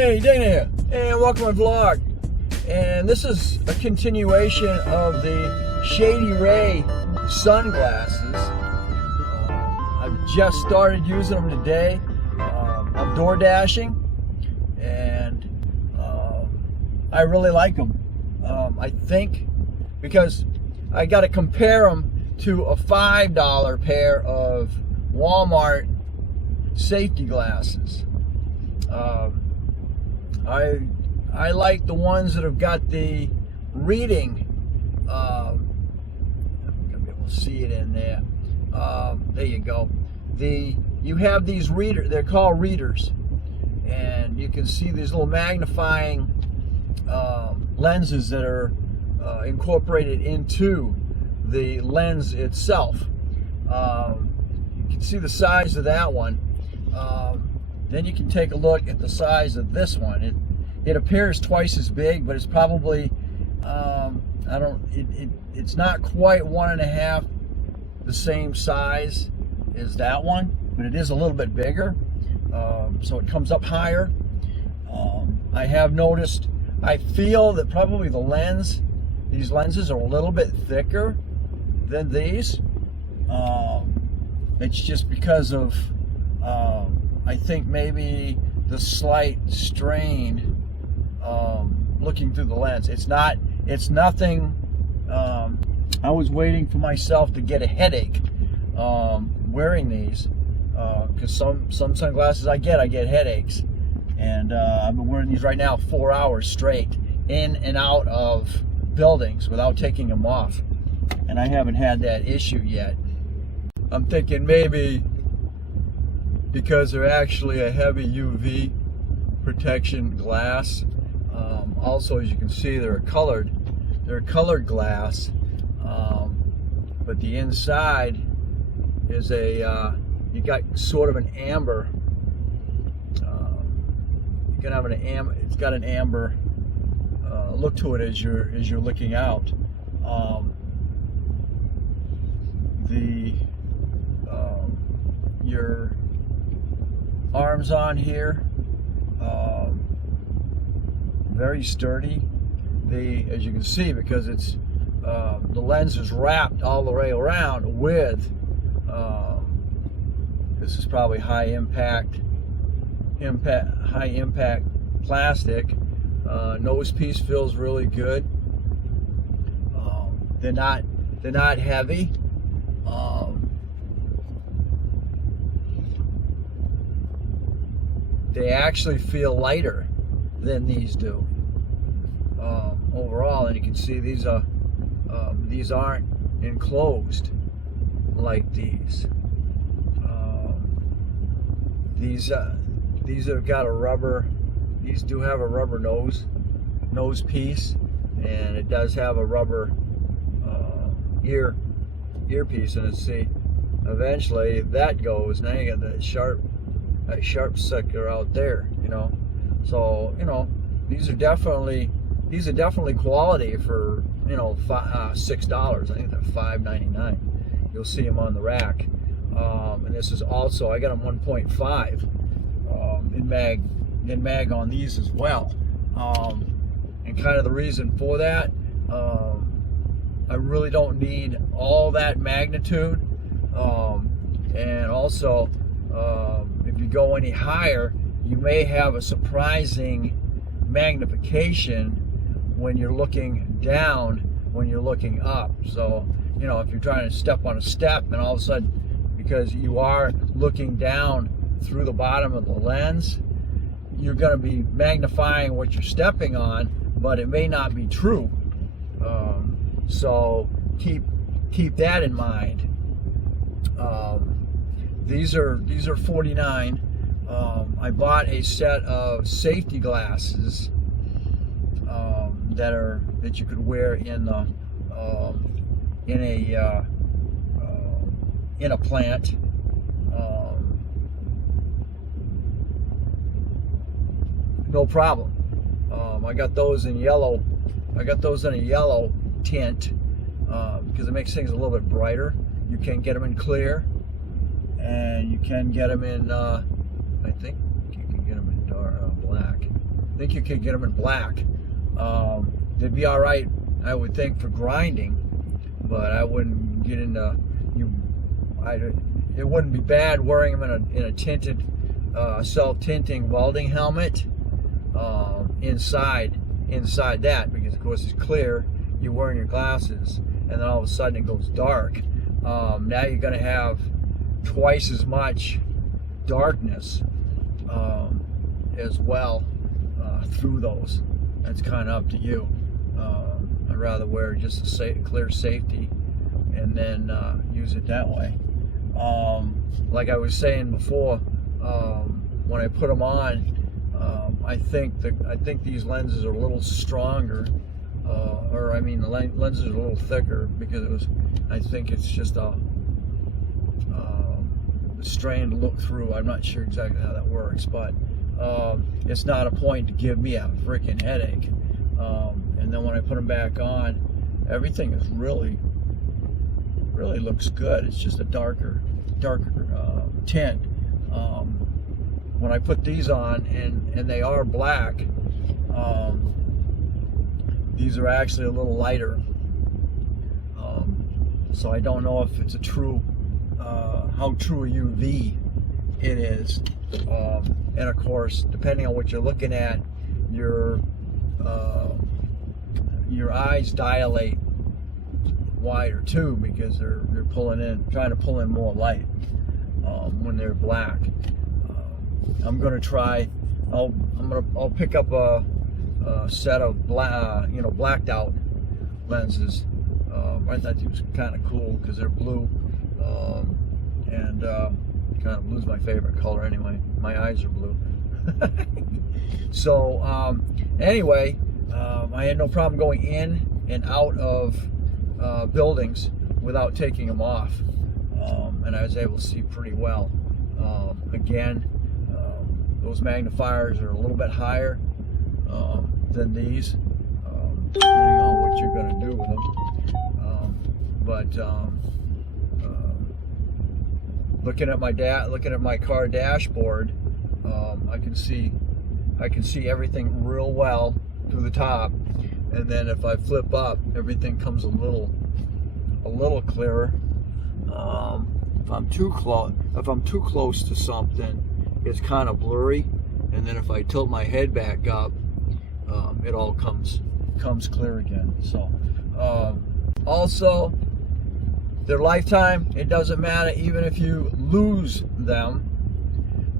Hey, Dana here, and welcome to my vlog. And this is a continuation of the Shady Ray Sunglasses. I've just started using them today. I'm DoorDashing, and I really like them. I think because I got to compare them to a $5 pair of Walmart safety glasses. I like the ones that have got the reading. I'm gonna be able to see it in there. There you go. You have these readers. They're called readers, and you can see these little magnifying lenses that are incorporated into the lens itself. You can see the size of that one. Then you can take a look at the size of this one. It appears twice as big, but it's probably it's not quite 1.5 the same size as that one, but it is a little bit bigger. So it comes up higher. I have noticed, I feel that probably these lenses are a little bit thicker than these. It's just because of I think maybe the slight strain looking through the lens. It's nothing. I was waiting for myself to get a headache wearing these, because some sunglasses I get headaches, and I've been wearing these right now 4 hours straight in and out of buildings without taking them off, and I haven't had that issue yet. I'm thinking maybe because they're actually a heavy UV protection glass. Also, as you can see, they're a colored glass, but the inside is you got sort of an amber. You can have it's got an amber look to it as you're looking out. Your arms on here, very sturdy. As you can see, because it's the lens is wrapped all the way around with this is probably high impact plastic. Nose piece feels really good. They're not heavy. They actually feel lighter than these do overall, and you can see these aren't enclosed like these. These have got a rubber. These do have a rubber nose piece, and it does have a rubber earpiece. And see, eventually if that goes, now you got that sharp sucker out there, So these are definitely quality for $6. I think they're $5.99. You'll see them on the rack. And this is also, I got them 1.5 in mag on these as well. And kind of the reason for that, I really don't need all that magnitude. And also, if you go any higher, you may have a surprising magnification when you're looking down, when you're looking up. So, if you're trying to step on a step, and all of a sudden, because you are looking down through the bottom of the lens, you're going to be magnifying what you're stepping on, but it may not be true. So keep that in mind. These are $49. I bought a set of safety glasses that you could wear in a plant. No problem. I got those in yellow. I got those in a yellow tint because it makes things a little bit brighter. You can get them in clear, and you can get them in I think you can get them in dark black. think you could get them in black. They'd be all right, I would think, for grinding, but I wouldn't get into it wouldn't be bad wearing them in a tinted, self-tinting welding helmet inside that, because of course it's clear. You're wearing your glasses, and then all of a sudden it goes dark. Now you're going to have twice as much darkness as well through those. That's kind of up to you. I'd rather wear just a clear safety and then use it that way. Like I was saying before, when I put them on, I think these lenses are a little stronger, or I mean the lenses are a little thicker, because I think it's just a strain to look through. I'm not sure exactly how that works, but it's not a point to give me a freaking headache. And then when I put them back on, everything is really looks good. It's just a darker tint. When I put these on, and they are black, these are actually a little lighter. So I don't know if it's a true, how true a UV it is. And of course, depending on what you're looking at, your eyes dilate wider too, because they're trying to pull in more light when they're black. I'm gonna try. I'll pick up a set of blacked out lenses. I thought these was kind of cool because they're blue, and kind of blue's my favorite color anyway. My eyes are blue. So anyway, I had no problem going in and out of buildings without taking them off, and I was able to see pretty well. Again, those magnifiers are a little bit higher than these, depending on what you're going to do with them. Looking at my car dashboard, I can see everything real well through the top, and then if I flip up, everything comes a little clearer. If I'm too close to something, it's kind of blurry, and then if I tilt my head back up, it all comes clear again. So also, their lifetime, it doesn't matter. Even if you lose them,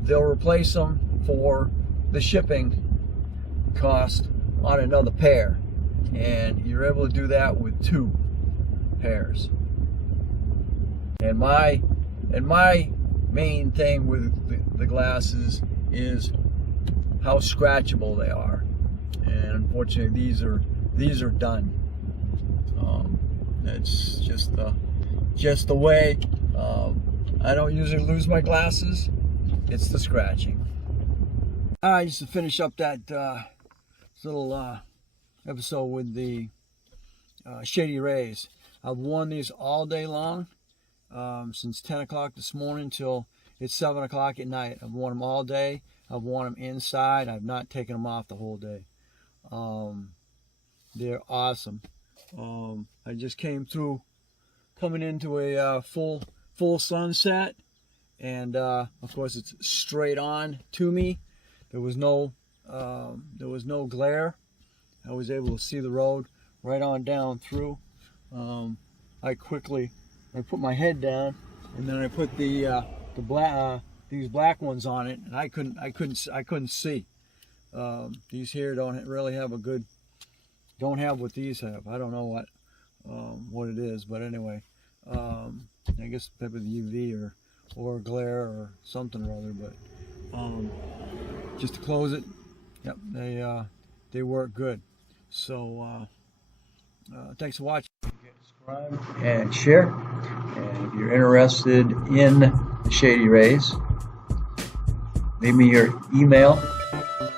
they'll replace them for the shipping cost on another pair, and you're able to do that with 2 pairs. And my main thing with the glasses is how scratchable they are, and unfortunately these are done. It's just the way. I don't usually lose my glasses. It's the scratching. Just to finish up that little episode with the Shady Rays. I've worn these all day long, since 10 o'clock this morning till it's 7 o'clock at night. I've worn them all day. I've worn them inside. I've not taken them off the whole day. They're awesome. I just coming into a full sunset, and of course it's straight on to me. There was no glare. I was able to see the road right on down through. I put my head down, and then I put these black ones on it, and I couldn't see. These here don't have what these have. I don't know what it is, but anyway, I guess maybe the UV or glare or something or other. But just to close it, yep, they work good. So thanks for watching. Subscribe and share. And if you're interested in the Shady Rays, leave me your email,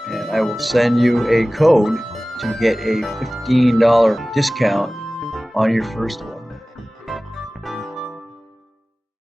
and I will send you a code to get a $15 discount on your first order.